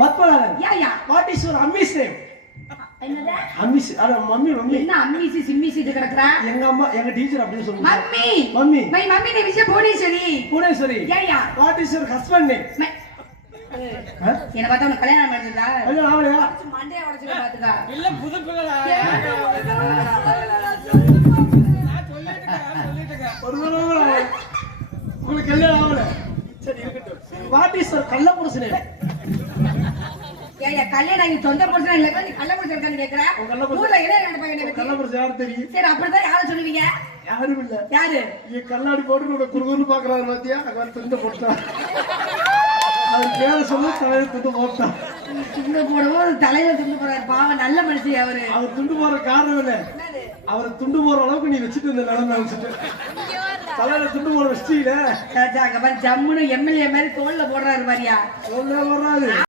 Padmanathan. Yeah what is your அம்மிஸ் name? என்னது அம்மிஸ்? அட மம்மி மம்மி. என்ன அம்மிசி சிம்மிசி கிடக்குறா? எங்க அம்மா எங்க டீச்சர் அப்படி சொல்லுவாங்க. Mummy mummy. My mummy name is Bhuvaneswari. Bhuvaneswari. Yeah what is your husband name? என்ன பார்த்தா உனக்கு கல்யாணம் பண்ணிருக்கா? கல்யாணம் ஆகலையா? மண்டைய உடைச்சு பாத்துக்கா. இல்ல புது பிள்ளை உங்களுக்கு கல்யாணம் ஆகல? சரி இருக்கட்டும். வாட் இஸ் யுவர் கள்ளப்புருஷன் நேம்? ஏய் கல்யாணம் ஆகி சொந்த புருஷன் இல்ல நீ கள்ளப்புருஷன் இருக்கான்னு கேக்குற? ஊர்ல என்ன நடப்பாங்க என்ன பத்தி? கள்ளப்புருஷன் யாரு தெரியும்? சரி அப்படிதான் யார சொல்லுவீங்க? யாரும் இல்ல. யாரு? நீ கண்ணாடி போட்டு கூட குறுகுறுன்னு பாக்குறாரு பாத்தியா? அவர் துண்டு போட்டான். அவர் பேர சொல்ல தலையில துண்டு போட்டான். துண்டு போடுவோம் தலையில துண்டு போறாரு. பாவம் நல்ல மனுஷன் அவரு. அவர் துண்டு போற காரணம் இல்ல. அவரை துண்டு போற அளவுக்கு நீ வச்சுட்டு இந்த நிலைமை வச்சுட்டு தலையில துண்டு போட வச்சிட்டீங்க. ஜம்முன்னு எம்எல்ஏ மாதிரி தோல்ல போடுறாரு மாதிரியா? சொல்ல வராது.